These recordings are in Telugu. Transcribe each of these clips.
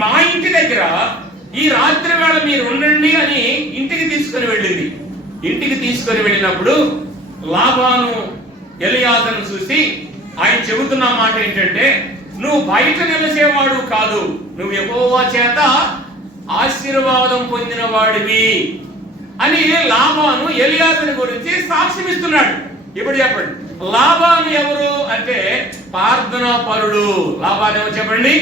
మా ఇంటి దగ్గర ఈ రాత్రి వేళ మీరు ఉండండి అని ఇంటికి తీసుకుని వెళ్ళింది. ఇంటికి తీసుకొని వెళ్ళినప్పుడు లాబాను ఎలియాజరును చూసి ఆయన చెబుతున్న మాట ఏంటంటే, నువ్వు బయట నిలిచేవాడు కాదు, నువ్వు యెహోవా చేత ఆశీర్వాదం పొందిన వాడివి అని లాబాను ఎలియాజరు గురించి సాక్ష్యం ఇస్తున్నాడు. ఇప్పుడు చెప్పండి, లాబాను ఎవరు అంటే ప్రార్థనా పరుడు. లాబాను ఎవరు చెప్పండి?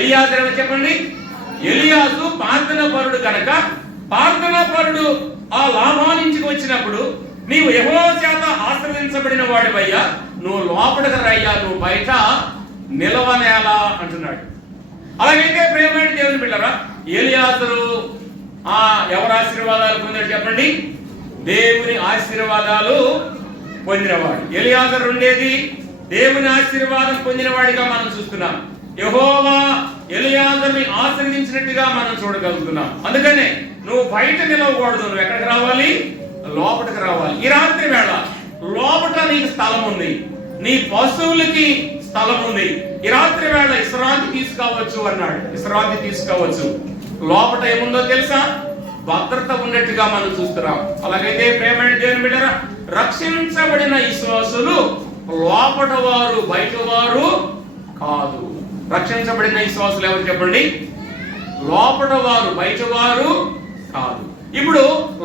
ఎలియాజరు ఎవరు చెప్పండి? ఎలియాజు ప్రార్థనా పరుడు కనుక ప్రార్థనా పరుడు ఆ లాబానికి వచ్చినప్పుడు, నీవు యెహోవా చేత ఆశీర్వదించబడిన వాడివయ్యా, నువ్వు లోపలికి రయ్యా, నువ్వు బయట నిలవనేలా అంటున్నాడు. అలాగైతే ప్రియమైన దేవుని బిడ్డలారా, ఎలియాజరు ఎవరు ఆశీర్వాదాలు పొందాడు చెప్పండి? దేవుని ఆశీర్వాదాలు పొందినవాడు. ఎలియాజరు ఉండేది దేవుని ఆశీర్వాదం పొందినవాడిగా మనం చూస్తున్నాం. యెహోవా ఎలియాజరుని ఆశీర్వదించినట్టుగా మనం చూడగలుగుతున్నాం. అందుకనే నువ్వు బయట నిలవకూడదు, నువ్వు ఎక్కడికి రావాలి? లోపలికి రావాలి. ఈ రాత్రి వేళ లోపల నీకు స్థలం ఉంది, నీ పశువులకి స్థలం ఉంది. ఈ రాత్రి వేళ విశ్రాంతి తీసుకోవచ్చు అన్నాడు. విశ్రాంతి తీసుకోవచ్చు. లోపల ఏముందో తెలుసా? భద్రత ఉన్నట్టుగా మనం చూస్తున్నాం. అలాగైతే ప్రేమైన దేవుని బిడ్డలారా, రక్షించబడిన విశ్వాసులు లోపట వారు బయట వారు కాదు. రక్షించబడిన విశ్వాసులు ఎవరు చెప్పండి? లోపట వారు బయట వారు కాదు. ఇప్పుడు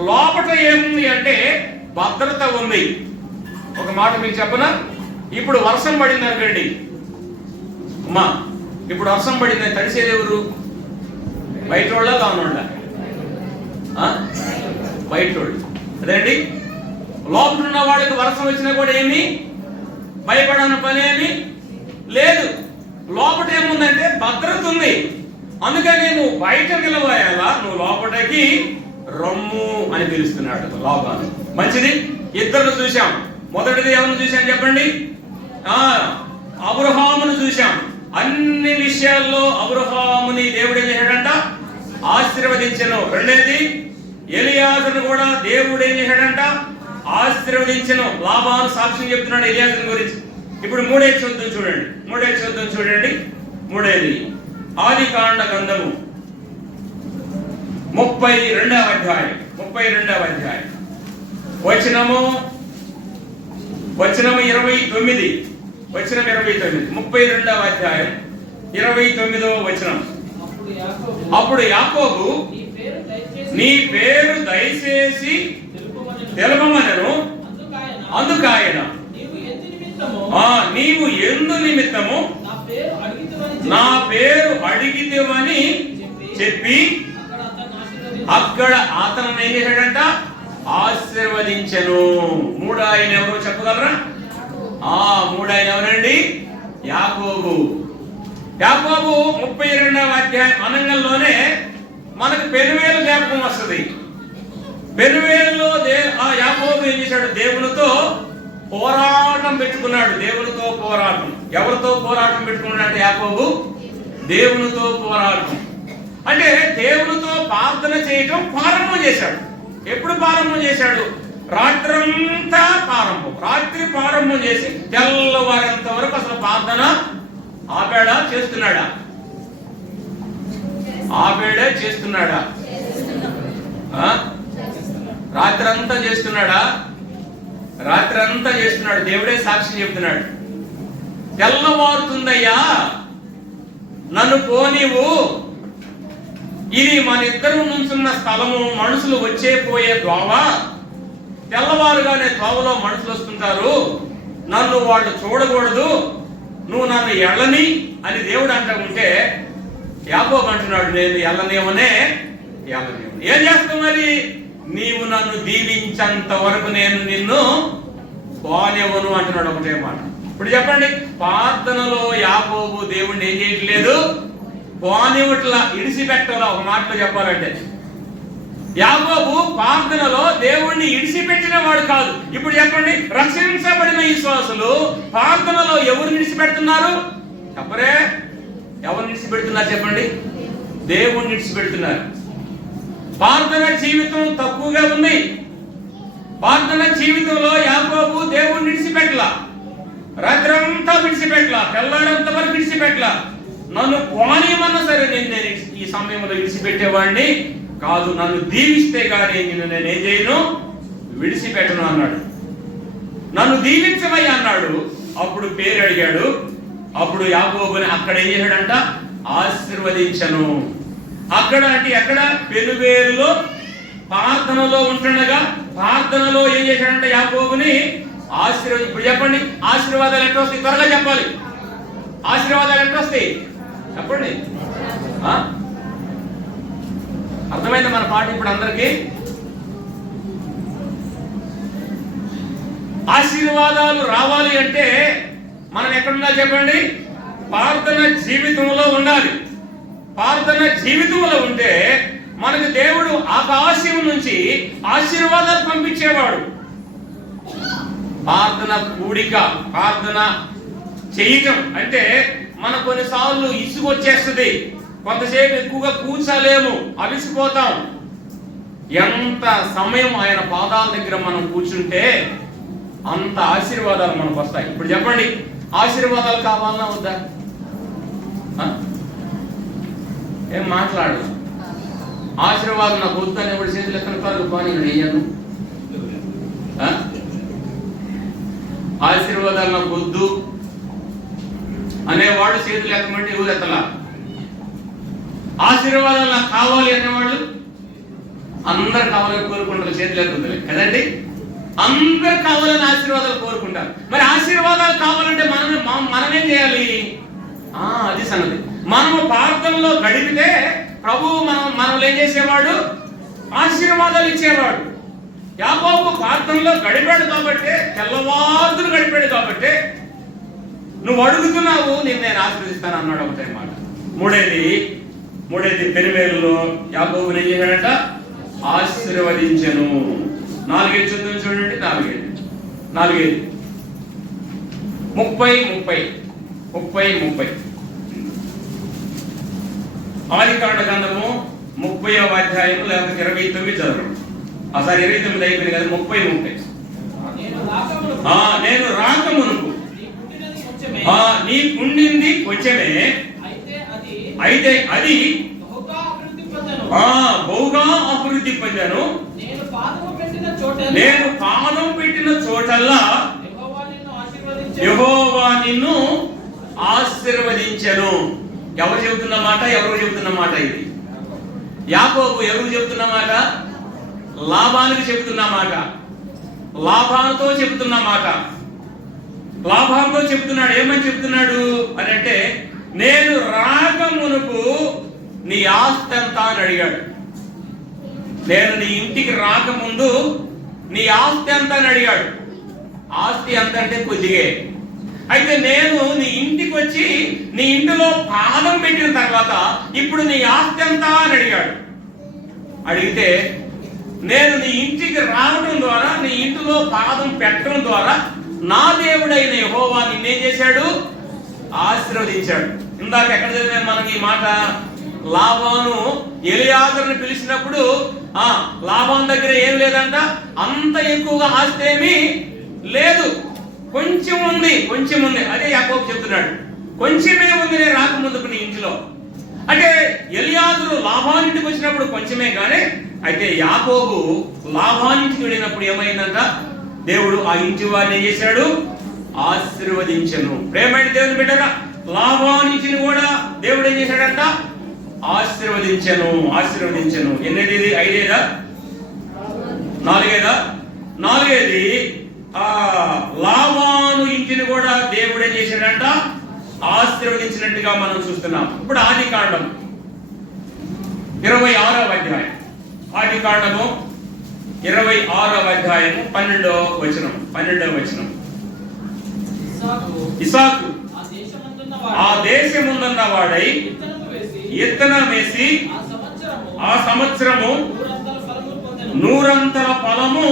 లోపట ఏముంది అంటే భద్రత ఉంది. ఒక మాట మీకు చెప్పనా? ఇప్పుడు వర్షం పడింది అనుకోండి అమ్మా, ఇప్పుడు వర్షం పడింది, తడిసేది ఎవరు? బయట వాళ్ళ లోనోళ్ళ? బయట వాళ్ళు. అదేండి, లోపల ఉన్న వాళ్ళకి వర్షం వచ్చినా కూడా ఏమి భయపడాలని పని ఏమి లేదు. లోపల ఏముందంటే భద్రత ఉంది. అందుకని నువ్వు బయట నిలబోయాలా, నువ్వు లోపలికి రమ్ము అని పిలుస్తున్నాడు లాబాను. మంచిది. ఇద్దరు చూశాం. మొదటిది ఎవరిని చూశాం చెప్పండి? అబ్రహామును చూశాం. అన్ని విషయాల్లో అబ్రహాముని దేవుడు ఏం చేశాడంట? ఆశీర్వదించెను. రెండేది, ఎలియాజరును కూడా దేవుడు ఏం చేశాడంట? ఆశీర్వదించెను. లాబాను సాక్ష్యం చెప్తున్నాడు ఎలియాజరు గురించి. ఇప్పుడు మూడేది చూద్దాం చూడండి. మూడేది ఆదికాండ గ్రంథము 32వ అధ్యాయం వచనము 29. 32వ అధ్యాయం 29వ వచనం. అప్పుడు యాకోబు, నీ పేరు దయచేసి తెలుపమనెను. అందుకాయన, నీవు ఎందు నిమిత్తము నా పేరు అడిగితేవని చెప్పి అక్కడ అతను ఏం చేశాడంట? ఆశీర్వదించెను. మూడు ఆయన ఎవరో చెప్పగలరా? మూడు ఆయన ఎవరండి? యాకోబు. 32వ అధ్యాయం అనంగంలోనే మనకు పెనువేలు జ్ఞాపకం వస్తుంది. పెనువేలులో యాకోబు ఏం చేశాడు? దేవునితో పోరాటం పెట్టుకున్నాడు. దేవునితో పోరాటం. ఎవరితో పోరాటం పెట్టుకున్నాడు యాకోబు? దేవునితో పోరాటం. అంటే దేవునితో ప్రార్థన చేయటం ప్రారంభం చేశాడు. ఎప్పుడు ప్రారంభం చేశాడు? రాత్రంతా రాత్రి ప్రారంభం చేసి తెల్లవారంత వరకు అసలు ప్రార్థన ఆపేడా చేస్తున్నాడా? రాత్రంతా చేస్తున్నాడు. దేవుడే సాక్షి చెప్తున్నాడు. తెల్లవారుతుందయ్యా, నన్ను పోనీవు, ఇది మన ఇద్దరు నుంచున్న స్థలము, మనుషులు వచ్చే పోయే దోవ. తెల్లవారుగానే దోవలో మనుషులు వస్తుంటారు, నన్ను వాళ్ళు చూడకూడదు, నువ్వు నన్ను ఎళ్ళని అని దేవుడు అంటూ ఉంటే యాకోబు అంటున్నాడు, నేను ఎల్లనేమనే. ఏం చేస్తావు మరి? నీవు నన్ను దీవించేంత వరకు నేను నిన్ను పోనివ్వను అంటున్నాడు. ఒకటే మాట. ఇప్పుడు చెప్పండి, ప్రార్థనలో యాకోబు దేవుణ్ణి ఏం చేయట్లేదు? పోనివ్వట్లా, ఇడిసిపెట్టాల. ఒక మాటలో చెప్పాలంటే యాకోబు ప్రార్థనలో దేవుణ్ణి ఇడిసిపెట్టిన వాడు కాదు. ఇప్పుడు చెప్పండి, రక్షించబడిన విశ్వాసులు ప్రార్థనలో ఎవరు విడిచిపెడుతున్నారు? చెప్పరే, ఎవరు విడిచిపెడుతున్నారు చెప్పండి? దేవుణ్ణి విడిచిపెడుతున్నారు. ప్రార్థన జీవితం తక్కువగా ఉంది. ప్రార్థన జీవితంలో యాకోబు దేవుణ్ణి విడిచిపెట్టలా, రాత్రంతా విడిచిపెట్టలా, తెల్లారంత వరకు విడిచిపెట్టలా. నన్ను పోనీయమన్నా సరే నేను ఈ సమయంలో విడిచిపెట్టేవాడిని కాదు. నన్ను దీవిస్తే కానీ నేనేం చేయను, విడిచిపెట్టను అన్నాడు. నన్ను దీవించవయ్యా అన్నాడు. అప్పుడు పేరు అడిగాడు. అప్పుడు యాకోబుని అక్కడ ఏం చేశాడంట, ఆశీర్వదించను. అక్కడ అంటే ఎక్కడ, పెనువేలులో ప్రార్థనలో ఉంటుండగా ప్రార్థనలో ఏం చేశాడంట, యాకోబుని ఆశీర్వది. ఇప్పుడు చెప్పండి, ఆశీర్వాదాలు ఎట్లా వస్తాయి? త్వరగా చెప్పాలి. ఆశీర్వాదాలు ఎట్లా వస్తాయి చెప్పండి. అర్థమైంది మన పాట ఇప్పుడు అందరికీ? ఆశీర్వాదాలు రావాలి అంటే మనం ఎక్కడున్నా చెప్పండి, ప్రార్థన జీవితంలో ఉండాలి. ప్రార్థన జీవితంలో ఉంటే మనకు దేవుడు ఆకాశం నుంచి ఆశీర్వాదాలు పంపించేవాడు. ప్రార్థన కూడిక, ప్రార్థన చేయటం అంటే మన కొన్నిసార్లు ఇసుగు వచ్చేస్తుంది, కొంతసేపు ఎక్కువగా కూర్చోలేము, అలసిపోతాం. ఎంత సమయం ఆయన పాదాల దగ్గర మనం కూర్చుంటే అంత ఆశీర్వాదాలు మనకు వస్తాయి. ఇప్పుడు చెప్పండి, ఆశీర్వాదాలు కావాలన్నా వద్దా? ఏం మాట్లాడు? ఆశీర్వాదం నాకు వద్దని ఎవరి చేతులు ఎక్కడ పోనీ అయ్యాను. ఆశీర్వాదాలు నాకు వద్దు అనేవాడు చేతులు ఎక్కమంటే ఎవరు ఎత్తలా. ఆశీర్వాదాలు నాకు కావాలి అనేవాళ్ళు అందరు కావాలని కోరుకుంటారు, చేతులు ఎత్తుతుంది కదండి. అందరు కావాలని ఆశీర్వాదాలు కోరుకుంటారు. మరి ఆశీర్వాదాలు కావాలంటే మనమేం చేయాలి? అది సంగతి. మనము ప్రార్థనలో గడిపితే ప్రభువు మనల్ని ఏం చేసేవాడు? ఆశీర్వాదాలు ఇచ్చేవాడు. యాకోబు ప్రార్థనలో గడిపాడు కాబట్టి, తెల్లవారులు గడిపాడు కాబట్టి నువ్వు అడుగుతున్నావు, నేను ఆశీర్వదిస్తాను అన్నాడు ఒకటే మాట. మూడేది పెనువేలులో యాకోబుని ఏం చేశాడట? ఆశీర్వదించెను. 4 చూద్దాం చూడండి. 4 30 ఆదికాండ గ్రంథము 30వ అధ్యాయము లేకపోతే 29 చదవండి. 29 అయిపోయింది కదా, 30. నేను రాకమునుపు నీకుండింది కొంచెమే, అయితే అది బహుగా అభివృద్ధి పొందాను. నేను పాదం పెట్టిన చోటల్లా యెహోవా నిన్ను ఆశీర్వదించెను. ఎవరు చెబుతున్న మాట? ఇది యాకోబు ఎవరు చెబుతున్న మాట? లాబానుకు చెబుతున్న మాట. లాబానుతో చెబుతున్న మాట. లాబానుతో చెబుతున్నాడు. ఏమని చెబుతున్నాడు అని అంటే, నేను రాకమునుపు నీ ఆస్తి ఎంత అని అడిగాడు. నేను నీ ఇంటికి రాకముందు నీ ఆస్తి ఎంత అని అడిగాడు. ఆస్తి ఎంత అంటే కొద్దిగే. అయితే నేను నీ ఇంటికి వచ్చి నీ ఇంటిలో పాదం పెట్టిన తర్వాత ఇప్పుడు నీ ఆస్తి ఎంత అని అడిగాడు. అడిగితే నేను నీ ఇంటికి రావడం ద్వారా, నీ ఇంటిలో పాదం పెట్టడం ద్వారా నా దేవుడైన యెహోవా నిన్నేం చేశాడు? ఆశీర్వదించాడు. ఇందాక ఎక్కడ చదివాం మనకి ఈ మాట? లాబాను ఎలియాజరుని పిలిచినప్పుడు లాబాను దగ్గర ఏం లేదంట, అంత ఎక్కువగా ఆస్తి ఏమీ లేదు, కొంచెం ఉంది. అదే యాకోబు చెప్తున్నాడు, కొంచెమే ఉంది నేను రాకముందుకు నీ ఇంటిలో. అంటే ఎలియాజరు లాబానింటికి వచ్చినప్పుడు కొంచెమే కానీ, అయితే యాకోబు లాబానింటికి వెళ్ళినప్పుడు ఏమైందంట? దేవుడు ఆ ఇంటి వారిని ఏం చేశాడు? ఆశీర్వదించెను. ప్రేమైన దేవుని బిడ్డరా, లాబానింటిని కూడా దేవుడు ఏం చేశాడంట? ఆశీర్వదించెను. ఎన్నది? 5 4 లాబాను ఇంటిని కూడా దేవుడు ఏం చేశాడంట? ఆశీర్వదించినట్టుగా మనం చూస్తున్నాం. ఇప్పుడు ఆదికాండం 26వ అధ్యాయం. ఆదికాండము 26వ అధ్యాయము 12వ వచనం. ఇసాకు ఆ దేశముందున్న వాడై విత్తనం వేసి ఆ సంవత్సరము 100 ఫలము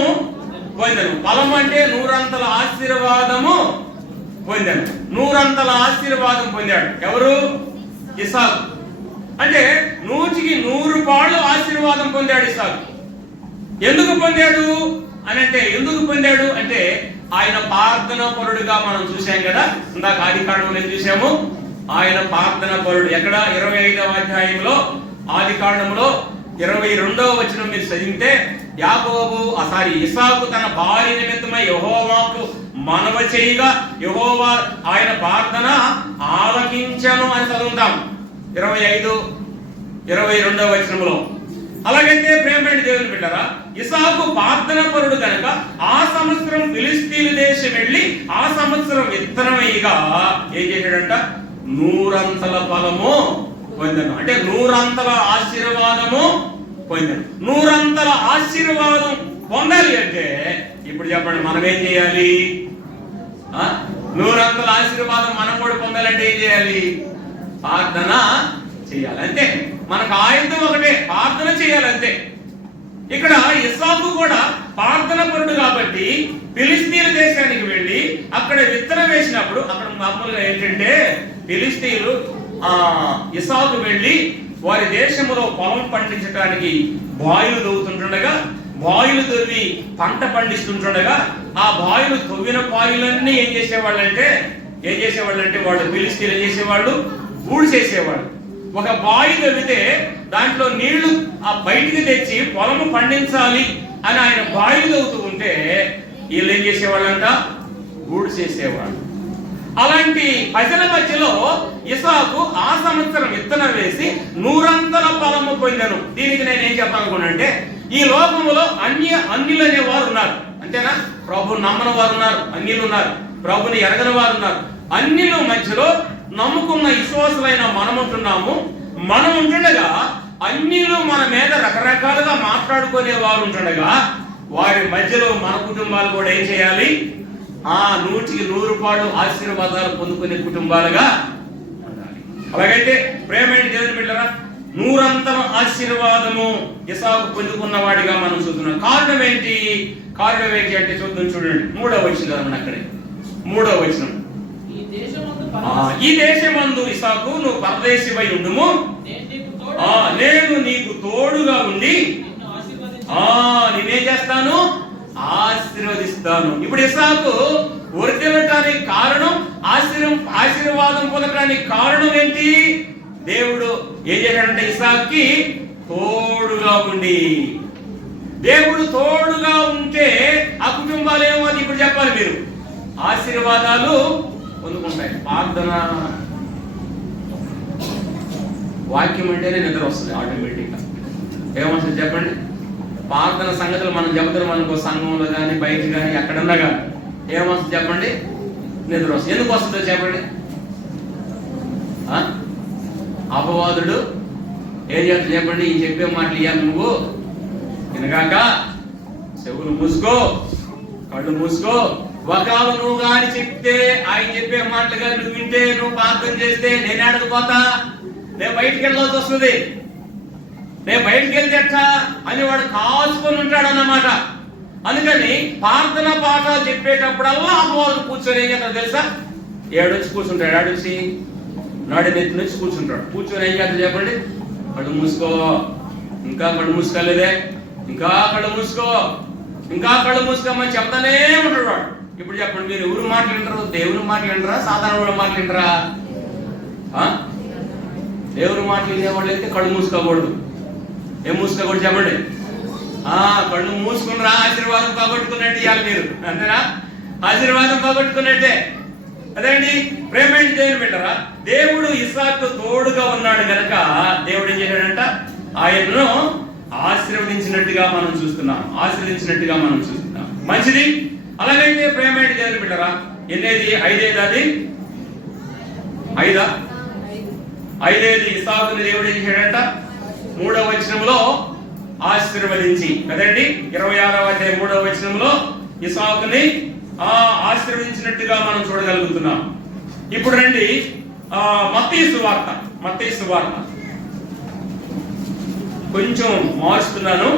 పొందెను. ఫలం అంటే 100 ఆశీర్వాదము పొందాడు. 100 ఆశీర్వాదం పొందాడు. ఎవరు? ఇసాకు. అంటే 100కి 100 పాళ్ళు ఆశీర్వాదం పొందాడు ఇసాకు. ఎందుకు పొందాడు అంటే ఆయన ప్రార్థనా పరుడుగా మనం చూసాం కదా. ఇందాక ఆదికాండంలో చూసాము. ఆయన ప్రార్థన పరుడు. ఎక్కడ? 25వ అధ్యాయంలో ఆది కాండంలో 22వ వచనం మీరు చదివితే, ఇస్సాకు తన భార్య నిమిత్తమై యెహోవాకు మనవి చేయగా యెహోవా ఆయన ప్రార్థన ఆలకించెను అని చదువుతాం 22వ వచనంలో. అలాగైతే ప్రియమైన దేవుని బిడ్డలారా, ఇస్సాకు ప్రార్థన పరుడు కనుక ఆ సంవత్సరం ఫిలిస్తీన్ దేశం వెళ్ళి ఆ సంవత్సరం విత్తనమయ్యగా ఏం చేశాడంట? 100 ఫలము పొందను. అంటే 100 ఆశీర్వాదము పొందాను. 100 ఆశీర్వాదం పొందాలి అంటే ఇప్పుడు చెప్పండి, మనం ఏం చేయాలి? 100 ఆశీర్వాదం మనం కూడా పొందాలంటే ఏం చేయాలి? ప్రార్థన చేయాలి. అంతే, మనకు ఆయుధం ఒకటే, ప్రార్థన చేయాలంతే. ఇక్కడ ఇస్సాకు కూడా ప్రార్థన పరుడు కాబట్టి ఫిలిస్తీన్ దేశానికి వెళ్ళి అక్కడ విత్తనం వేసినప్పుడు, అక్కడ మామూలుగా ఏంటంటే ఫిలిస్తీన్లు ఇస్సాకు వెళ్ళి వారి దేశంలో పొలం పండించడానికి బావిలు తవ్వుతుంటుండగా, బావిలు తవ్వి పంట పండిస్తుంటుండగా ఆ బావిలు తవ్విన బావిలన్నీ ఏం చేసేవాళ్ళంటే వాళ్ళు ఫిలిస్తీన్లు ఏం చేసేవాళ్ళు? ఊడు చేసేవాళ్ళు. ఒక బావి తవ్వితే దాంట్లో నీళ్లు బయటికి తెచ్చి పొలము పండించాలి అని ఆయన బావిలు తవ్వుతూ ఉంటే వీళ్ళు ఏం చేసేవాళ్ళంట? ఊడు చేసేవాళ్ళు. అలాంటి ప్రజల మధ్యలో ఇస్సాకు ఆ సంవత్సరం విత్తనం వేసి 100 ఫలము పొందాను. దీనికి నేను ఏం చెప్పాలనుకున్నానంటే, ఈ లోకములో అన్యులు అనే వారు ఉన్నారు, అంతేనా? ప్రభు నమ్మని వారు ఉన్నారు, అన్యులు ఉన్నారు, ప్రభుని ఎరగని వారు ఉన్నారు. అన్యుల మధ్యలో నమ్ముకున్న విశ్వాసులైన మనముంటున్నాము. మనం ఉంటుండగా అన్యులు మన మీద రకరకాలుగా మాట్లాడుకునే వారు ఉంటుండగా వారి మధ్యలో మన కుటుంబాలు కూడా ఏం చేయాలి? 100% ఆశీర్వాదాలు పొందుకునే కుటుంబాలుగా ఉండాలి. అలాగైతే ప్రేమైన దేవుని బిడ్డలారా, 100 ఆశీర్వాదము ఇస్సాకు పొందుకున్న వాడిగా మనం చూస్తున్నాం. కారణం ఏంటి అంటే చూడండి 3వ వచనం. అక్కడే 3వ వచనం, ఈ దేశమందు ఇస్సాకు నువ్వు పరదేశివై ఉండుము, నేను నీకు తోడుగా ఉండి నేనేం చేస్తాను? ఆశీర్వదిస్తాను. ఇప్పుడు ఇస్సాకు వర్ధిల్లటానికి కారణం, ఆశీర్వాదం పొందడానికి కారణం ఏంటి? దేవుడు ఏం చేశాడంటే ఇస్సాకుకి తోడుగా ఉండి. దేవుడు తోడుగా ఉంటే ఆ కుటుంబాలు ఏమో అది ఇప్పుడు చెప్పాలి మీరు, ఆశీర్వాదాలు పొందుకుంటాయి. ప్రార్థన వాక్యం అంటేనే నిద్ర వస్తుంది ఆటోమేటిక్ గా. ఏమొస్తుంది చెప్పండి? ప్రార్థన సంగతులు మనం చెబుతాం అనుకో, సంఘంలో కానీ బయట కానీ ఎక్కడన్నా కానీ ఏమొస్తుంది చెప్పండి? నిద్ర వస్తుంది. ఎందుకు వస్తుందో చెప్పండి? అపవాదుడు ఏం చేస్తా చెప్పండి? ఈ చెప్పే మాటలు ఇయ్యాలి, నువ్వు వినగాక చెవులు మూసుకో, కళ్ళు మూసుకో. ఒకవేళ నువ్వు కానీ చెప్తే, ఆయన చెప్పే మాటలుగా నువ్వు వింటే, నువ్వు ప్రార్థన చేస్తే నేను అడగపోతా, నేను బయటికి వెళ్ళాల్సి వస్తుంది. నేను బయటికి వెళ్తేట అని వాడు కాల్చుకొని ఉంటాడు అన్నమాట. అందుకని ప్రార్థన పాఠాలు చెప్పేటప్పుడల్లా అపవాదుడు కూర్చొని ఏం చేస్తాడు తెలుసా? ఏడొచ్చి కూర్చుంటాడు, ఏడొచ్చి నాడి నెత్తి నుంచి కూర్చుంటాడు. కూర్చొని ఏం చేస్తాడు చెప్పండి? కళ్ళు మూసుకో, ఇంకా కళ్ళు మూసుకోలేదే, ఇంకా కళ్ళు మూసుకో, ఇంకా కళ్ళు మూసుకోమని చెప్తానే ఉంటాడు వాడు. ఇప్పుడు చెప్పండి, మీరు ఎవరు మాట్లాడరు? దేవుని మాట్లాడరా? సాధారణ మాట్లాడరా? దేవుని మాట్లాడే వాళ్ళు అయితే కళ్ళు మూసుకోకూడదు. ఏం మూసుకోకూడదు చెప్పండి? కళ్ళు మూసుకుని ఆశీర్వాదం పోగొట్టుకున్నట్టు ఇవ్వాలి మీరు, అంతేనా? ఆశీర్వాదం పోగొట్టుకున్నట్టే. అదేంటి ప్రేమేంటి దేవుని బిడ్డరా, దేవుడు ఇస్సాకు తోడుగా ఉన్నాడు గనక దేవుడు ఏం చేశాడంట? ఆయనను ఆశీర్వదించినట్టుగా మనం చూస్తున్నాం. మంచిది. అలాగైతే ప్రేమేంటి దేవుని బిడ్డరా, ఎన్నేది? 5 అది 5 ఇస్సాకుని దేవుడు ఏం చేశాడంట? 3వ వచనంలో ఆశీర్వదించి, కదండి 26వ అధ్యాయం 3వ వచనంలో ఇస్సాకుని ఆశీర్వదించినట్టుగా మనం చూడగలుగుతున్నాం. ఇప్పుడు రండి మత్తయి సువార్త కొంచెం మారుస్తున్నాను,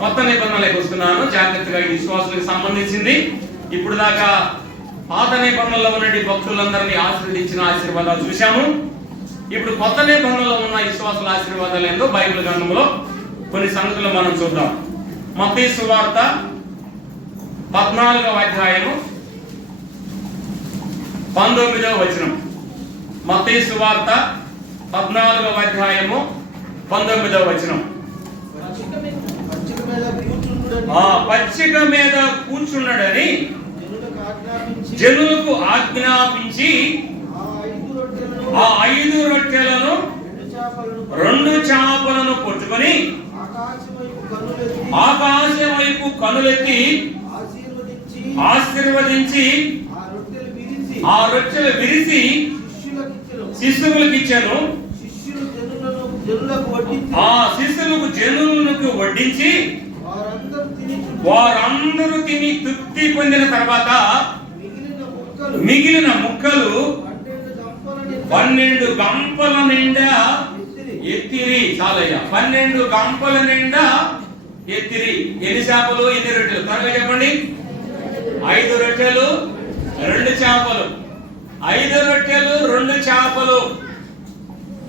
కొత్త నిబంధనలకు వస్తున్నాను. జాగ్రత్తగా ఈ విశ్వాసులకు సంబంధించింది. ఇప్పుడు దాకా పాత నిబంధనలో ఉన్న భక్తులందరినీ ఆశీర్వదించిన ఆశీర్వాదాలు చూశాము. ఇప్పుడు కొత్త నిబంధనలో ఉన్న విశ్వాసుల ఆశీర్వాదాలు ఏందో బైబిల్ గ్రంథంలో కొన్ని సంగతులు మనం చూద్దాం. మత్తయి సువార్త 14వ అధ్యాయము 19వ వచనం. మత్తయి సువార్త 14వ అధ్యాయము 19వ వచనం. పచ్చిక మీద కూర్చున్నాడని జనులకు ఆజ్ఞాపించి ఆ 5 రొట్టెలను 2 చేపలను పట్టుకొని ఆకాశం వైపు కనులెత్తి ఆశీర్వదించి ఆ రొట్టెలు విరిసి శిష్యులకు ఇచ్చాను. ఆ శిష్యులకు జనులకు వడ్డించి వారందరూ తిని తృప్తి పొందిన తర్వాత మిగిలిన ముక్కలు 12 గంపల నిండా ఎత్తిరి. చాలయ్యా, 12 గంపల నిండా ఎత్తిరి. ఎన్ని చేపలు, ఎన్ని రొట్టెలు? త్వరగా చెప్పండి. 5 రొట్టెలు 2 చేపలు. 5 రొట్టెలు 2 చేపలు.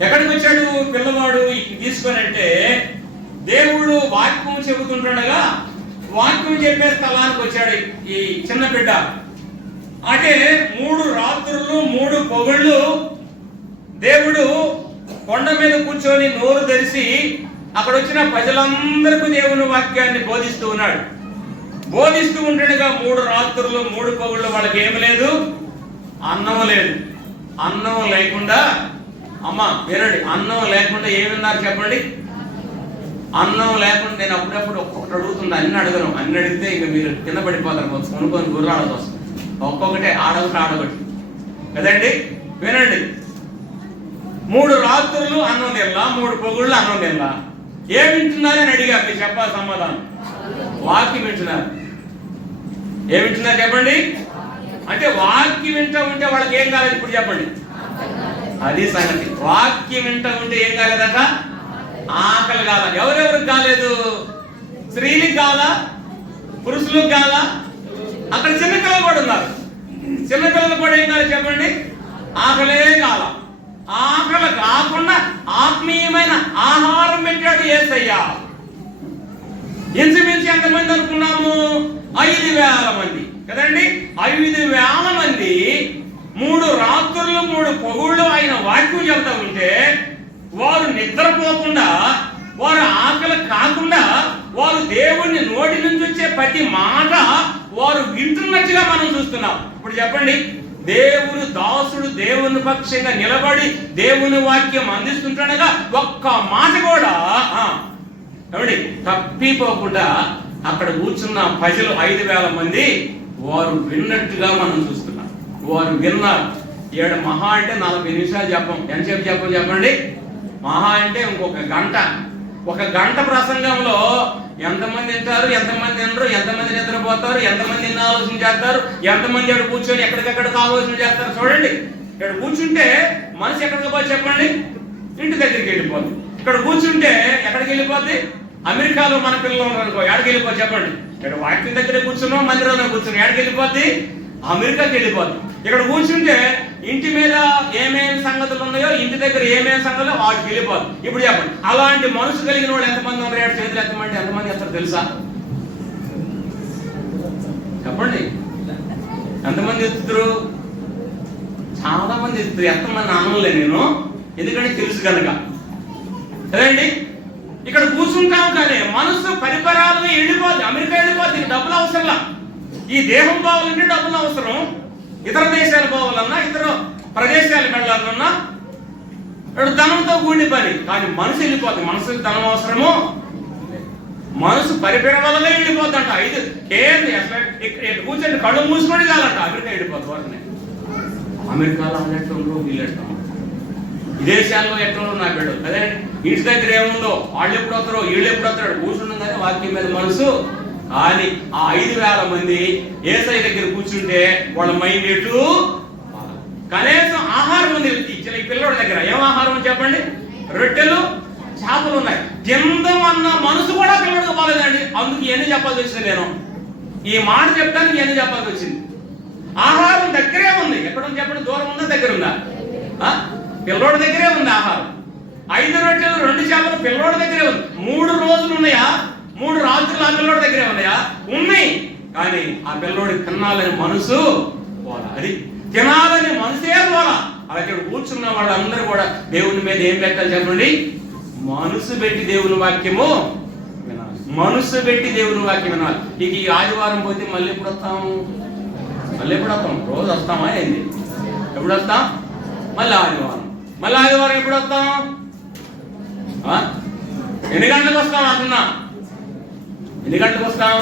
ఎక్కడికి వచ్చాడు పిల్లవాడు తీసుకొని అంటే, దేవుడు వాక్యం చెబుతుండగా వాక్యం చెప్పే స్థలానికి వచ్చాడు ఈ చిన్న బిడ్డ. అంటే 3 రాత్రులు 3 పొగళ్ళు దేవుడు కొండ మీద కూర్చొని నోరు తెరిచి అక్కడ వచ్చిన ప్రజలందరికీ దేవుని వాక్యాన్ని బోధిస్తూ ఉన్నాడు. బోధిస్తూ ఉంటాడుగా 3 రాత్రులు 3 పొగళ్ళు వాళ్ళకి ఏమి లేదు, అన్నం లేదు. అన్నం లేకుండా, అమ్మ వినండి, అన్నం లేకుండా ఏమన్నారు చెప్పండి. అన్నం లేకుండా నేను అప్పుడప్పుడు ఒక్కొక్కటి అడుగుతుంది, అన్ని అడగను. అన్ని అడిగితే ఇక మీరు కింద పడిపోతారు, కొనుక్కొని గుర్రాడదు వస్తుంది. ఒక్కొక్కటే ఆడొకటి కదండి. వినండి, 3 రాత్రులు అన్నం తినలా, 3 పొగుళ్ళు అన్నం తినలా. ఏమి వింటున్నారని అడిగారు, మీరు చెప్పాలి సమాధానం. వాక్యం వింటున్నారు. ఏమి వింటున్నారు చెప్పండి. అంటే వాక్యం వింటూ ఉంటే వాళ్ళకి ఏం కాలేదు ఇప్పుడు చెప్పండి. అది సంగతి. వాక్యం వింటూ ఉంటే ఏం కాలేదట, ఆకలి కాల. ఎవరెవరికి కాలేదు? స్త్రీలకు కాలా, పురుషులకు కాలా, అక్కడ చిన్నపిల్లలు కూడా ఉన్నారు. చిన్నపిల్లలు కూడా ఏం కాలేదు చెప్పండి, ఆకలే కాల. ఆకలి కాకుండా ఆత్మీయమైన ఆహారం పెట్టాడు యేసయ్య. ఇంచుమించు ఎంతమంది అనుకున్నాము? 5,000 మంది కదండి. 5,000 మంది 3 రాత్రులు 3 పొగుళ్ళు ఆయన వాక్యం చెబుతా ఉంటే వారు నిద్రపోకుండా, వారు ఆకలి కాకుండా, వారు దేవుని నోటి నుంచి వచ్చే ప్రతి మాట వారు వింటున్నట్టుగా మనం చూస్తున్నాం. ఇప్పుడు చెప్పండి, దేవుని దాసుడు దేవుని పక్షంగా నిలబడి దేవుని వాక్యం అందిస్తుండగా ఒక్క మాట కూడా ఏమండి తప్పిపోకుండా అక్కడ కూర్చున్న ప్రజలు 5,000 మంది వారు విన్నట్టుగా మనం చూస్తున్నాం. వారు విన్నారు. 7 మహా అంటే 40 నిమిషాలు చెప్పం. ఎంతసేపు చెప్పం చెప్పండి. మహా అంటే ఇంకొక గంట. 1 గంట ప్రసంగంలో ఎంతమంది వింటారు, ఎంతమంది వినరు, ఎంతమంది నిద్రపోతారు, ఎంతమంది నిన్న ఆలోచన చేస్తారు, ఎంతమంది ఇక్కడ కూర్చొని ఎక్కడికెక్కడికి ఆలోచన చేస్తారు. చూడండి, ఇక్కడ కూర్చుంటే మనసు ఎక్కడికి పోయి చెప్పండి, ఇంటి దగ్గరికి వెళ్ళిపోద్ది. ఇక్కడ కూర్చుంటే ఎక్కడికి వెళ్ళిపోద్ది? అమెరికాలో మన పిల్లలు ఉన్నారు అనుకో, ఎక్కడికి వెళ్ళిపోద్ది చెప్పండి. ఇక్కడ వాక్యం దగ్గర కూర్చున్నాం, మందిరంలో కూర్చున్నాం, ఎక్కడికి వెళ్ళిపోద్ది? అమెరికాకి వెళ్ళిపోద్ది. ఇక్కడ కూర్చుంటే ఇంటి మీద ఏమేమి సంగతులు ఉన్నాయో, ఇంటి దగ్గర ఏమేమి సంగతులు వాటికి వెళ్ళిపోదు. ఇప్పుడు చెప్పండి, అలాంటి మనసు కలిగిన వాడు ఎంతమంది ఉన్నారు? చేతులు ఎంతమంది ఎత్తారు తెలుసా? చెప్పండి, ఎంతమంది ఎత్తుతారు? చాలా మంది ఎత్తుతారు. ఎంతమంది అనలే నేను, ఎందుకంటే తెలుసు కనుక కదండి. ఇక్కడ కూర్చుంటాం కానీ మనసు పరిపరాలుగా వెళ్ళిపోద్ది, అమెరికా వెళ్ళిపోద్ది. డబ్బులు అవసరంలా. ఈ దేహం పోవాలంటే డబ్బులు అవసరం. ఇతర దేశాలు పోవాలన్నా, ఇతర ప్రదేశాలకు వెళ్ళాలన్నా ధనంతో కూడిన పని. కానీ మనసు వెళ్ళిపోతుంది. మనసుకి ధనం అవసరము, మనసు పరిపరవలగా వెళ్ళిపోతుంట. 5 ఇక్కడ కూర్చొని కళ్ళు మూసుకొని చాలంట అమెరికా వెళ్ళిపోతుంది. వాటిని అమెరికాలో అన్నట్టు వీళ్ళెట్టు, విదేశాల్లో ఎట్లా నా బిడ్డ అదే ఇంటి దగ్గర ఏముందో, వాళ్ళు ఎప్పుడు వస్తారో వీళ్ళు ఎప్పుడు వస్తారో కూర్చుంటాం. కానీ వాక్యం మీద మనసు. కానీ ఆ 5,000 మంది యేసయ్య దగ్గర కూర్చుంటే వాళ్ళ మైండ్ ఎటు, కనీసం ఆహారం ఉంది. ఈ పిల్లల దగ్గర ఏం ఆహారం చెప్పండి? రొట్టెలు చేపలు ఉన్నాయి. కిందం అన్న మనసు కూడా పిల్లడికి పోలేదండి. అందుకు ఎన్ని చెప్పాల్సి వచ్చింది? నేను ఈ మాట చెప్తానికి ఎన్ని చెప్పాల్సి వచ్చింది? ఆహారం దగ్గరే ఉంది. ఎక్కడ ఉంది చెప్పండి? దూరం ఉందా, దగ్గర ఉందా? పిల్లోడి దగ్గరే ఉంది ఆహారం. 5 రొట్టెలు 2 చేపలు పిల్లోడి దగ్గరే ఉంది. 3 రోజులు ఉన్నాయా? 3 రాత్రులు ఆ పిల్లోడి దగ్గరే ఉన్నాయా? ఉన్నాయి. కానీ ఆ పిల్లోడి తినాలని మనసు పోలా. అది తినాలని మనసే పోలా. అలాగే కూర్చున్న వాళ్ళందరూ కూడా దేవుని మీద ఏం పెట్టాలి చెప్పండి? మనసు పెట్టి దేవుని వాక్యము వినాలి. మనసు పెట్టి దేవుని వాక్యం వినాలి. ఇక ఈ ఆదివారం పోతే మళ్ళీ ఎప్పుడు వస్తాము? రోజు వస్తామా ఏంది? ఎప్పుడు వస్తాం? మళ్ళీ ఆదివారం ఎప్పుడు వస్తాం? ఎన్ని గంటలకు వస్తాం అంటున్నా? ఎన్ని గంటలకు వస్తాం?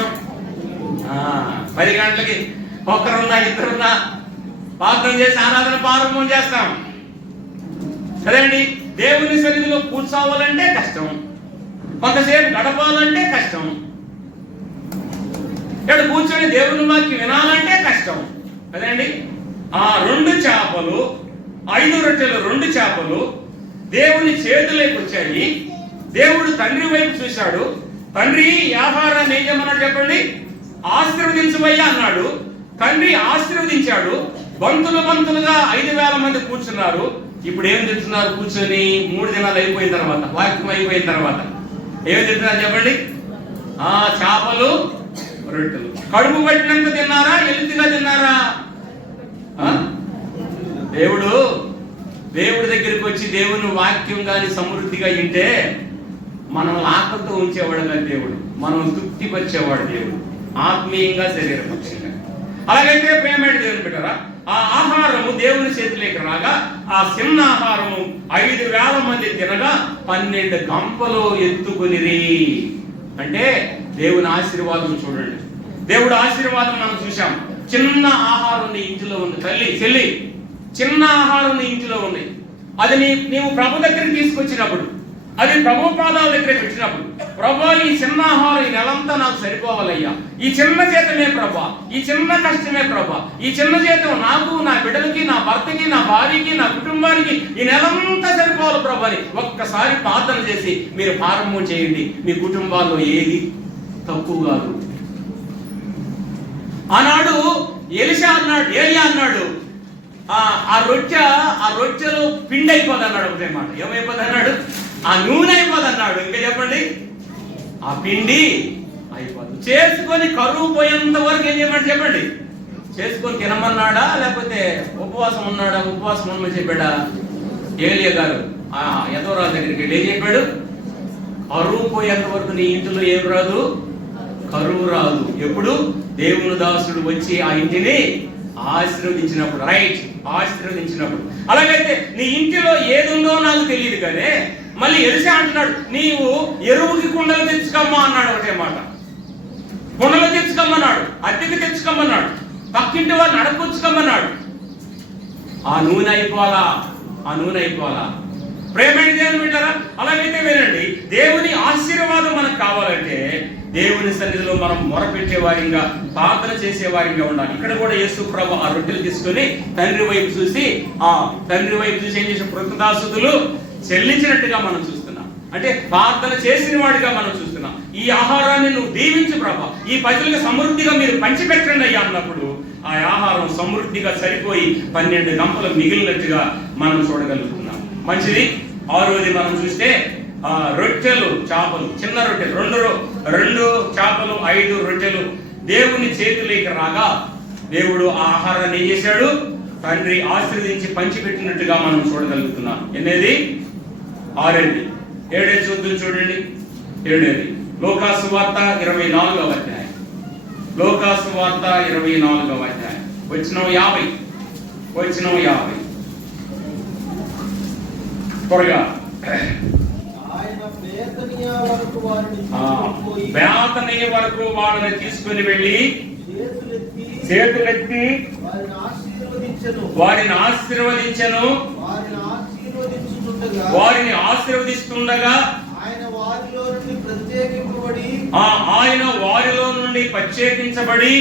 10 గంటలకి. ఒక్కరున్నా ఇద్దరున్నా ప్రార్థన చేసి ఆరాధన ప్రారంభం చేస్తాం కదండి. దేవుని సన్నిధిలో కూర్చోవాలంటే కష్టం, కొంతసేపు గడపాలంటే కష్టం, ఇక్కడ కూర్చొని దేవుని వాక్యం వినాలంటే కష్టం కదండి. ఆ 2 చేపలు 5 రొట్టెలు 2 చేపలు దేవుని చేతులకు వచ్చాయి. దేవుడు తండ్రి వైపు చూశాడు. తండ్రి ఈ ఆహారాన్ని ఏం చేయమన్నాడు చెప్పండి? ఆశీర్వదించవయ్యా అన్నాడు. తండ్రి ఆశీర్వదించాడు. బంతులుగా 5,000 మంది కూర్చున్నారు. ఇప్పుడు ఏం తింటున్నారు కూర్చొని? 3 దినాలు అయిపోయిన తర్వాత, వాక్యం అయిపోయిన తర్వాత ఏం తింటున్నారు చెప్పండి? చేపలు రొట్టెలు. కడుపు పట్టినంత తిన్నారా? ఎలుతిగా తిన్నారా? దేవుడి దగ్గరికి వచ్చి దేవుని వాక్యం కానీ సమృద్ధిగా వింటే మనం ఆకలితో ఉంచేవాడు కాదు దేవుడు, మనం తృప్తిపరిచేవాడు దేవుడు, ఆత్మీయంగా శరీరపక్షంగా. అలాగైతే ప్రేమైన దేవుని పెట్టారా? ఆ ఆహారము దేవుని చేతిలోకి రాగా ఆ చిన్న ఆహారము 5,000 మంది తినగా 12 గంపలు ఎత్తుకొనిరి. అంటే దేవుని ఆశీర్వాదం చూడండి. దేవుడు ఆశీర్వాదం మనం చూసాం. చిన్న ఆహారం నీ ఇంటిలో ఉంది. చెల్లి చిన్న ఆహారం నీ ఇంటిలో ఉంది. అది నీవు ప్రభు దగ్గరికి తీసుకొచ్చినప్పుడు, అది ప్రభు పాదాల దగ్గరికి వచ్చినప్పుడు, ప్రభా ఈ చిన్న ఆహారం ఈ నెలంతా నాకు సరిపోవాలయ్యా, ఈ చిన్న జీతమే ప్రభా, ఈ చిన్న కష్టమే ప్రభా, ఈ చిన్న జీతం నాకు, నా బిడ్డలకి, నా భర్తకి, నా భార్యకి, నా కుటుంబానికి ఈ నెలంతా సరిపోవాలి ప్రభా అని ఒక్కసారి ప్రార్థన చేసి మీరు ప్రారంభం చేయండి. మీ కుటుంబాల్లో ఏది తక్కువ కాదు. ఆనాడు ఏలియా అన్నాడు ఆ రొట్టెలో పిండి అయిపోదు అన్నాడు. ఒకటే మాట, ఏమైపోదు అన్నాడు? ఆ నూనె అయిపోదు అన్నాడు. ఇంకా చెప్పండి, ఆ పిండి అయిపోదు. చేసుకొని కరువు పోయేంత వరకు ఏం చేయమంటే చెప్పండి? చేసుకొని తినమన్నాడా లేకపోతే ఉపవాసం ఉన్నాడా? ఉపవాసం ఉండమని చెప్పాడా? ఏలియా గారు ఆ యెహోవా దగ్గరికి వెళ్ళి ఏం చెప్పాడు? కరువు పోయేంత వరకు నీ ఇంటిలో ఏం రాదు? కరువు రాదు. ఎప్పుడు? దేవుని దాసుడు వచ్చి ఆ ఇంటిని ఆశీర్వదించినప్పుడు. ఆశీర్వదించినప్పుడు. అలాగైతే నీ ఇంటిలో ఏది ఉందో నాకు తెలియదు కానీ మళ్ళీ ఎలిషా అంటున్నాడు, నీవు ఎరువుకి కుండలు తెచ్చుకోమ్మా అన్నాడు. ఒకటే మాట, కుండలు తెచ్చుకోమన్నాడు, అద్దెకి తెచ్చుకోమన్నాడు, పక్కింటి వారిని అడగొచ్చుకోమన్నాడు. ఆ నూనె అయిపోవాలా. ప్రేమైన దేవుని బిడ్డలారా, అలాగైతే వినండి, దేవుని ఆశీర్వాదం మనకు కావాలంటే దేవుని సన్నిధిలో మనం మొరపెట్టే వారిగా, ప్రార్థన చేసే వారిగా ఉండాలి. ఇక్కడ కూడా యేసు ప్రభు ఆ రొట్టెలు తీసుకొని తండ్రి వైపు చూసి ఏం చేసిన? కృతజ్ఞతాస్తుతులు చెల్లించినట్టుగా మనం చూస్తున్నాం. అంటే ప్రార్థన చేసిన వాడిగా మనం చూస్తున్నాం. ఈ ఆహారాన్ని నువ్వు దీవించు ప్రభా, ఈ ప్రజలకు సమృద్ధిగా మీరు పంచిపెట్టండి అయ్యా అన్నప్పుడు ఆ ఆహారం సమృద్ధిగా సరిపోయి 12 గంపలు మిగిలినట్టుగా మనం చూడగలుగుతున్నాం. మంచిది. 6వది మనం చూస్తే రొట్టెలు చేపలు, చిన్న రొట్టెలు 2 చేపలు 5 రొట్టెలు దేవుని చేతులేకి రాగా దేవుడు ఆ ఆహారాన్ని ఏం చేశాడు? తండ్రి ఆశీర్వదించి పంచిపెట్టినట్టుగా మనం చూడగలుగుతున్నాం. ఎన్నేది? 6. 7 చూద్దాం చూడండి. 7 లోకాసు వార్త 24వ అధ్యాయం. లోకాసు వార్త 24వ అధ్యాయం వచనం 50. త్వరగా. బేతనియ వరకు వారిని తీసుకుని వెళ్ళి చేతులెత్తి వారిని ఆశీర్వదిస్తుండగా ఆయన వారిలో నుండి ప్రత్యేకించబడి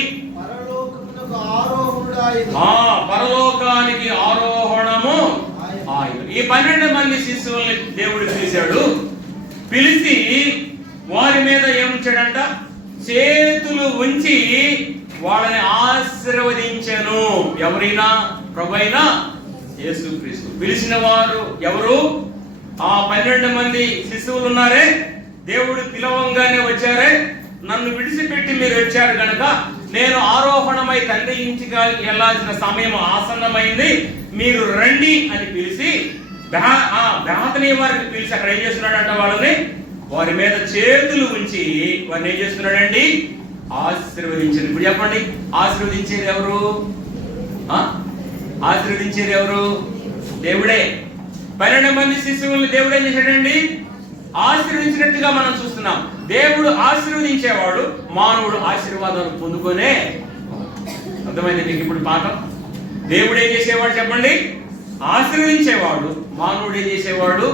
పరలోకానికి ఆరోహణము ఆయన. ఈ 12 మంది శిష్యుల్ని దేవుడు పిలిచి వారి మీద ఏముంచాడంట? చేతులు ఉంచి వాళ్ళని ఆశీర్వదించెను. ఎవరైనా? ప్రభువైన యేసుక్రీస్తు. పిలిచిన వారు ఎవరు? ఆ 12 మంది శిశువులు ఉన్నారే, దేవుడు పిలవంగానే వచ్చారే, నన్ను విడిచిపెట్టి మీరు వచ్చారు కనుక నేను ఆరోహణమై తండ్రి ఇంటికి వెళ్ళాల్సిన సమయం ఆసన్నమైంది, మీరు రండి అని పిలిచి బేతనీ వారిని పిలిచి అక్కడ ఏం చేస్తున్నాడంట, వాళ్ళని వారి మీద చేతులు ఉంచి వారిని ఏం చేస్తున్నాడండి, ఆశీర్వదించారు. ఇప్పుడు చెప్పండి, ఆశీర్వదించేది ఎవరు? ఆశీర్వదించేది ఎవరు? దేవుడే. 12 మంది శిశువుల్ని దేవుడు ఏం చేశాడండి, ఆశీర్వదించినట్టుగా మనం చూస్తున్నాం. దేవుడు ఆశీర్వదించేవాడు, మానవుడు ఆశీర్వాదాలు పొందుకొనే. అర్థమైంది మీకు ఇప్పుడు పాఠం? దేవుడు ఏం చేసేవాడు చెప్పండి, ఆశీర్వదించేవాడు. మానవుడు ఏం చేసేవాడు,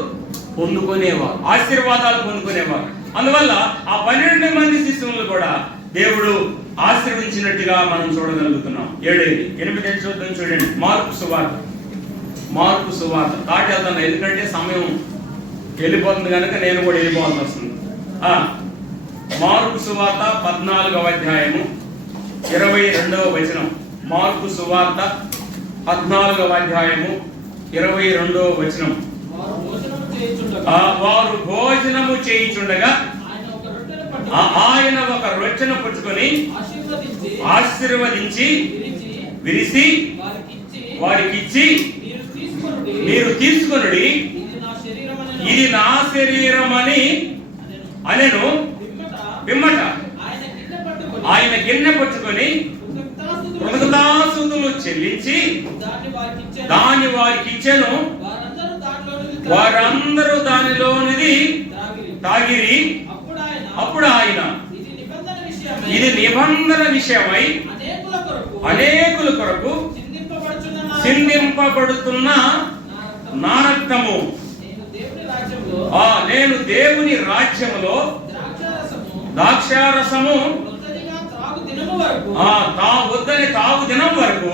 పొందుకునేవాడు, ఆశీర్వాదాలు పొందుకునేవాడు. అందువల్ల ఆ 12 మంది శిశువులను కూడా దేవుడు ఆశీర్వదించినట్టుగా మనం చూడగలుగుతున్నాం. 8 చూద్దాం, చూడండి. మార్కు సువార్త దాటి వెళ్తాను, ఎందుకంటే సమయం వెళ్ళిపోతుంది కనుక నేను కూడా వెళ్ళిపోవాల్సి వస్తుంది. మార్కు సువార్త 14వ అధ్యాయము 22వ వచనం. మార్కు సువార్త 14వ అధ్యాయము 22వ వచనం. వారు భోజనము చేయుచుండగా ఆయన ఒక రొట్టెను పట్టుకొని ఆశీర్వదించి విరిసి వారికిచ్చి, మీరు తీసుకొనుడి, ఇది నా శరీరమని అనెను. పిమ్మట ఆయన గిన్నె పట్టుకొని కృతజ్ఞతాస్తుతులు చెల్లించి దాన్ని వారికి ఇచ్చెను. వారందరూ దానిలోనిది తాగిరి. అప్పుడు ఆయన, ఇది నిబంధన విషయమై అనేకుల కొరకు చిందింపబడుతున్న నా రక్తము. నేను దేవుని రాజ్యములో ద్రాక్షారసము వద్దని తాగు దినం వరకు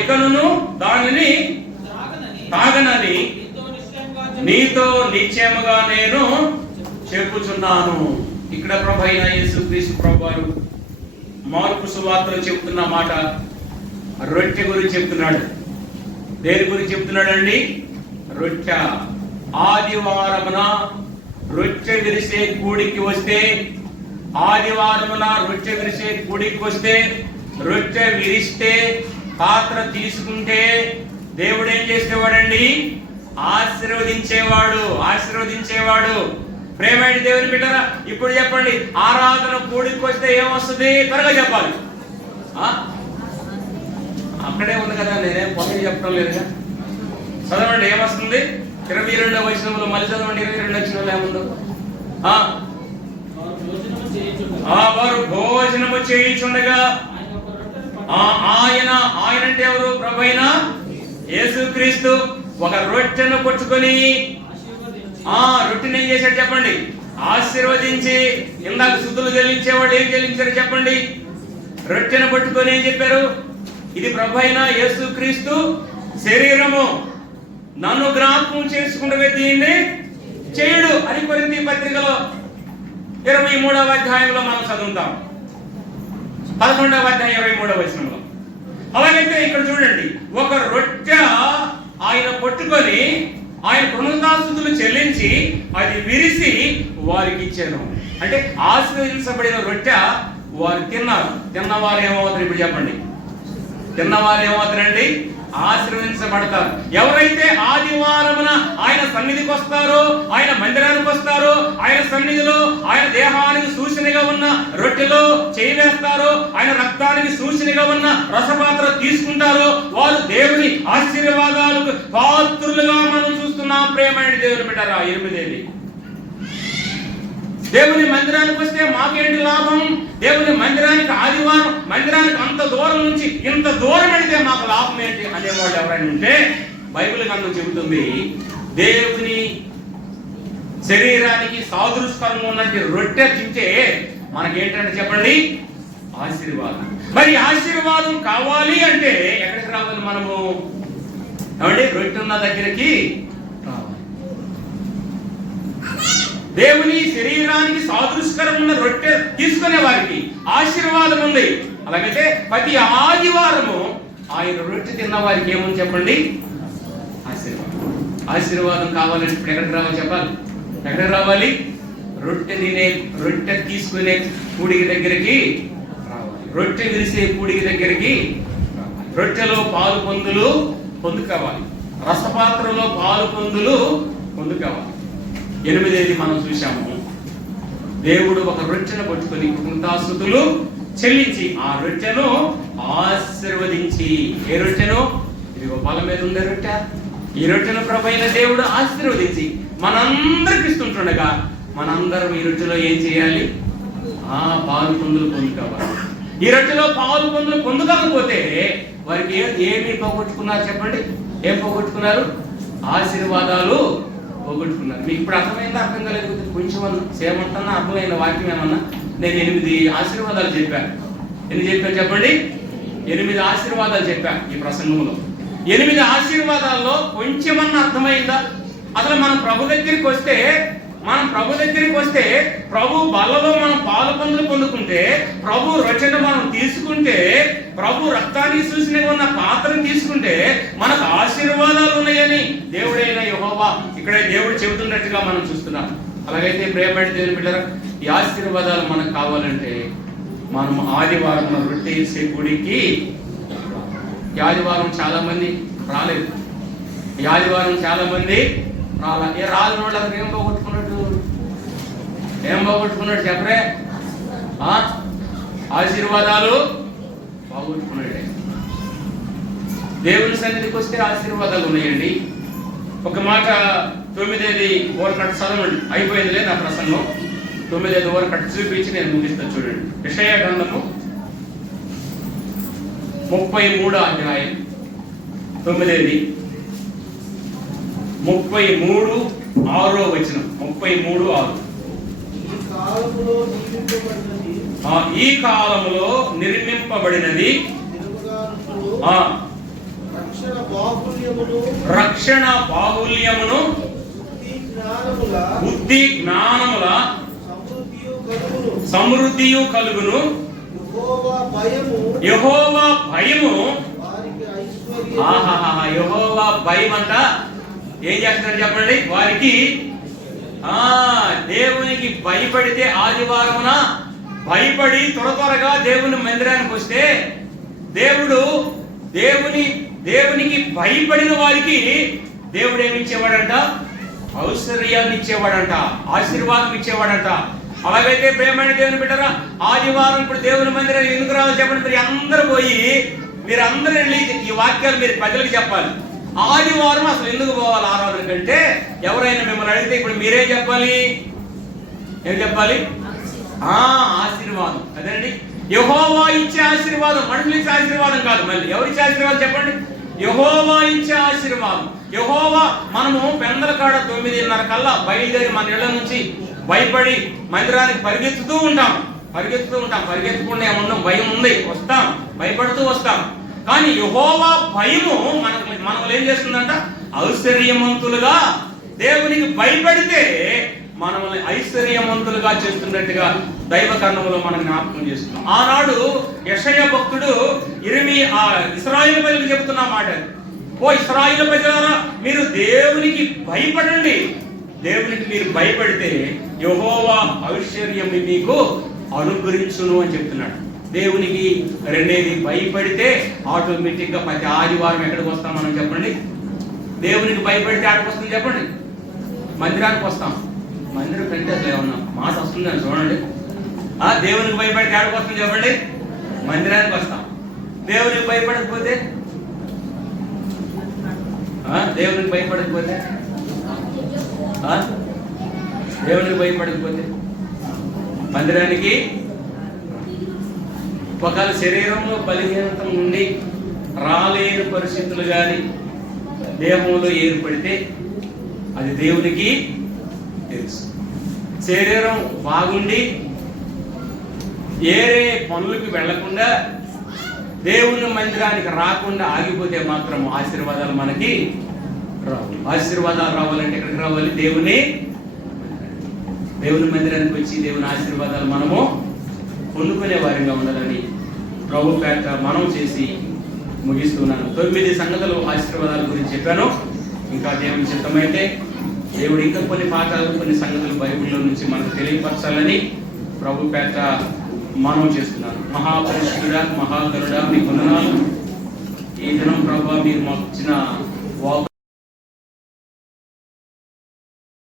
ఇకను దానిని తాగనని నీతో నిశ్చయముగా నేను చెప్పుచున్నాను. ఇక్కడ ప్రభు అయిన యేసుక్రీస్తు ప్రభువారు మార్కు సువార్తలో చెప్తున్న మాట రొట్టె గురించి చెప్తున్నాడు. దేని గురించి చెప్తున్నాడండి? రొట్టె. ఆదివారమున రొట్టె విరిసే కూడికి వస్తే, ఆదివారమున రొట్టె విరిసే కూడికి వస్తే, రొట్టె విరిస్తే పాత్ర తీసుకుంటే దేవుడు ఏం చేసేవాడండి? ఆశీర్వదించేవాడు. ప్రేమైన దేవుని బిడ్డరా, ఇప్పుడు చెప్పండి, ఆరాధన కూడికి వస్తే ఏమొస్తుంది? త్వరగా చెప్పాలి. అక్కడే ఉంది కదా, నేనేం పొంగి చెప్పడం లేదుగా. చదవండి, ఏమొస్తుంది? 22వ వచనంలో మళ్ళీ చదవండి. 22 వచనంలో ఏముందో? వారు భోజనము చేయుచుండగా ఆయన అంటే ఎవరు? ప్రభువైన యేసుక్రీస్తు ఒక రొట్టెను పట్టుకొని రొట్టెని ఏం చేశాడు చెప్పండి? ఆశీర్వదించి. ఇందాక స్తుతులు చెల్లించేవాడు ఏం చెల్లించారు చెప్పండి? రొట్టెను పట్టుకొని ఏం చెప్పారు? ఇది ప్రభువైన యేసుక్రీస్తు శరీరము, నన్ను జ్ఞాపకం చేసుకుంటే దీన్ని చేయుడు అని కొరింథీ పత్రికలో 23వ అధ్యాయంలో మనం చదువుతాం. 11వ అధ్యాయం 23వ వచనంలో. అలాగైతే ఇక్కడ చూడండి, ఒక రొట్టె ఆయన పట్టుకొని ఆయన కృతజ్ఞతాస్తుతులు చెల్లించి అది విరిసి వారికి ఇచ్చాను. అంటే ఆశీర్వదించబడిన రొట్టె వారు తిన్నారు. తిన్నవారు ఏమవుతారు? ఇప్పుడు చెప్పండి. తిన్నవారు ఏమవుతారండి? ఆశీర్వదించబడతారు. ఎవరైతే ఆదివారమున ఆయన సన్నిధికి వస్తారో, ఆయన మందిరానికి వస్తారో, ఆయన సన్నిధిలో ఆయన దేహానికి సూచనగా ఉన్న రొట్టెలో చేయి వేస్తారో, ఆయన రక్తానికి సూచనగా ఉన్న రసపాత్ర తీసుకుంటారో, వారు దేవుని ఆశీర్వాదాలకు పాత్రులుగా మనం చూస్తున్నాం. ప్రేమైన దేవుని బిడ్డరా, 8 దేవుని మందిరానికి వస్తే మాకేంటి లాభం? దేవుని మందిరానికి ఆదివారం మందిరానికి అంత దూరం నుంచి ఇంత దూరం వెళితే మాకు లాభం ఏంటి అనేవాళ్ళు ఎవరైనా ఉంటే బైబిల్ గ్రంథం చెబుతుంది, దేవుని శరీరానికి సాదృశ్యంగా ఉన్నట్టు రొట్టె తింటే మనకేంటంటే చెప్పండి? ఆశీర్వాదం. మరి ఆశీర్వాదం కావాలి అంటే ఎక్కడికి రావాలి మనము? ఏమండి? రొట్టె ఉన్న దగ్గరికి రావాలి. దేవుని శరీరానికి సాదృశ్యకరం ఉన్న రొట్టె తీసుకునే వారికి ఆశీర్వాదం ఉంది. అలాగైతే ప్రతి ఆదివారము ఆయన రొట్టె తిన్న వారికి ఏమని చెప్పండి? ఆశీర్వాదం కావాలంటే ఇప్పుడు ఎక్కడికి రావాలి చెప్పాలి? ఎక్కడికి రావాలి? రొట్టె తీసుకునే కూడికి దగ్గరికి రావాలి. రొట్టె విరిసే కూడికి దగ్గరికి రావాలి. రొట్టెలో పాలు పొందులు పొందుకోవాలి, రసపాత్రలో పాలు పొందులు పొందుకోవాలి. 8వ మనం చూశాము, దేవుడు ఒక రొట్టెను పట్టుకొని కృతజ్ఞతాస్తుతులు చెల్లించి ఆ రొట్టెను ఆశీర్వదించి, ఏ రొట్టెను? ఇదిగో పొలం మీద ఉండే రొట్టె, ఈ రొట్టెను ప్రభువైన దేవుడు ఆశీర్వదించి మనందరికి ఇస్తుంటుండగా మనందరం ఈ రొట్టెలో ఏం చేయాలి? పాలు పొందులు పొందుకోవాలి. ఈ రొట్టెలో పాలు పొందులు పొందుకోకపోతే వారికి ఏమి పోగొట్టుకున్నారు చెప్పండి? ఏం పోగొట్టుకున్నారు? ఆశీర్వాదాలు పోగొట్టుకున్నారు. మీకు ఇప్పుడు అర్థమైందా? అర్థం కలగకపోతే కొంచెం సేమంటన్నా అర్థమైన వాక్యం ఏమన్నా? నేను 8 ఆశీర్వాదాలు చెప్పాను. ఎన్ని చెప్పాను చెప్పండి? 8 ఆశీర్వాదాలు చెప్పాను ఈ ప్రసంగంలో. 8 ఆశీర్వాదాల్లో కొంచెమన్నా అర్థమైందా? అసలు మనం ప్రభు దగ్గరికి వస్తే ప్రభు బలలో మనం పాలు పొందులు పొందుకుంటే, ప్రభు రచన మనం తీసుకుంటే, ప్రభు రక్తాన్ని చూసిన ఉన్న పాత్రను తీసుకుంటే మనకు ఆశీర్వాదాలు ఉన్నాయని దేవుడైన యెహోవా ఇక్కడే దేవుడు చెబుతున్నట్టుగా మనం చూస్తున్నాం. అలాగైతే ప్రియమైన దేవుని బిడ్డలారా, ఈ ఆశీర్వాదాలు మనకు కావాలంటే మనం ఆదివారం రొట్టె వేసే గుడికి ఈ ఆదివారం చాలా మంది రాలేదు. ఈ ఆదివారం చాలా మంది రాని వాళ్ళకి ఏం పోగొట్టుకున్నాడు చెప్పరే? ఆశీర్వాదాలు పోగొట్టుకున్నాడే. దేవుని సన్నిధికి వస్తే ఆశీర్వాదాలు ఉన్నాయండి. ఒక మాట 9వ ఓరకట్టు చదవండి, అయిపోయిందిలే నా ప్రసంగం. 9వ ఓరకట్టు చూపించి నేను ముగిస్తాను చూడండి. యెషయా గ్రంథము 33వ అధ్యాయం 9వ 33:6 వచనం. 33:6. ఈ కాలములో నిర్మింపబడినది రక్షణ బాహుల్యమును బుద్ధి జ్ఞానముల సమృద్ధియు కలుగును. యెహోవా భయము, యెహోవా భయం అంట ఏం చేస్తున్నారు చెప్పండి? వారికి దేవునికి భయపడితే, ఆదివారమున భయపడి త్వరగా దేవుని మందిరానికి వస్తే దేవునికి భయపడిన వారికి దేవుడు ఏమి ఇచ్చేవాడంట? ఐశ్వర్యాన్ని ఇచ్చేవాడంట, ఆశీర్వాదం ఇచ్చేవాడంట. అలాగైతే ప్రియమైన దేవుని బిడ్డరా, ఆదివారం ఇప్పుడు దేవుని మందిరానికి ఎందుకు రావాలి చెప్పండి? మీరందరూ వెళ్ళి ఈ వాక్యాలు మీరు ప్రజలకు చెప్పాలి. ఆదివారం అసలు ఎందుకు పోవాలి ఆరాధన కంటే? ఎవరైనా మిమ్మల్ని అడిగితే ఇప్పుడు మీరేం చెప్పాలి? ఏం చెప్పాలి? ఆశీర్వాదం. అదేండి, యెహోవా ఇచ్చే ఆశీర్వాదం, మనుషులు ఇచ్చే ఆశీర్వాదం కాదు. మళ్ళీ ఎవరిచ్చే ఆశీర్వాదం చెప్పండి? యెహోవా ఇచ్చే ఆశీర్వాదం. యెహోవా, మనము పెందల కాడ 9:30 కల్లా బయలుదేరి మన ఇళ్ల నుంచి భయపడి మందిరానికి పరిగెత్తుతూ ఉంటాం. పరిగెత్తకుండా ఏమన్నా భయం ఉంది, వస్తాం, భయపడుతూ వస్తాం. కానీ యెహోవా భయము మనకు ఏం చేస్తుందంట? ఐశ్వర్యవంతులుగా, దేవునికి భయపడితే మనల్ని ఐశ్వర్యవంతులుగా చేస్తున్నట్టుగా దైవ కర్ణంలో మనం జ్ఞాపకం చేస్తున్నాం. ఆనాడు యెషయా భక్తుడు ఇశ్రాయేలు ప్రజలకు చెబుతున్న మాట, ఓ ఇశ్రాయేలు ప్రజలారా, మీరు దేవునికి భయపడండి. దేవునికి మీరు భయపడితే యెహోవా ఐశ్వర్యం మీకు అనుగ్రహించును అని చెప్తున్నాడు. దేవునికి రెండేది భయపడితే ఆటోమేటిక్ గా ప్రతి ఆదివారం ఎక్కడికి వస్తాం మనం చెప్పండి? దేవునికి భయపడితే ఆడికి వస్తుంది చెప్పండి? మందిరానికి వస్తాం. మందిరం కంటే అసలు ఏమన్నా మాట వస్తుందని చూడండి. దేవునికి భయపడితే ఆడికి వస్తుంది చెప్పండి? మందిరానికి వస్తాం. దేవునికి భయపడకపోతే దేవునికి భయపడకపోతే మందిరానికి ఒకవేళ శరీరంలో బలహీనత ఉండి రాలేని పరిస్థితులు కానీ దేహంలో ఏర్పడితే అది దేవునికి తెలుసు. శరీరం బాగుండి ఏరే పనులకు వెళ్లకుండా దేవుని మందిరానికి రాకుండా ఆగిపోతే మాత్రం ఆశీర్వాదాలు మనకి రావు. ఆశీర్వాదాలు రావాలంటే ఎక్కడికి రావాలి? దేవుని మందిరానికి వచ్చి దేవుని ఆశీర్వాదాలు మనము పొందుకునే వారిగా ఉండాలని ప్రభు పేట మనం చేసి ముగిస్తున్నాను. 9 సంగతులు ఆశీర్వాదాల గురించి చెప్పాను. ఇంకా దేవుని చిత్తమైతే దేవుడు ఇంకా కొన్ని పాఠాలు, కొన్ని సంగతులు బైబిల్లో నుంచి మనకు తెలియపరచాలని ప్రభు పేట మనం చేస్తున్నాను. మహాపరిశుద్ధుడా, మహాకరుడా, నీ వందనాలు. ఈ దినం ప్రభా మీరు మాకు ఇచ్చిన